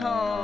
Oh.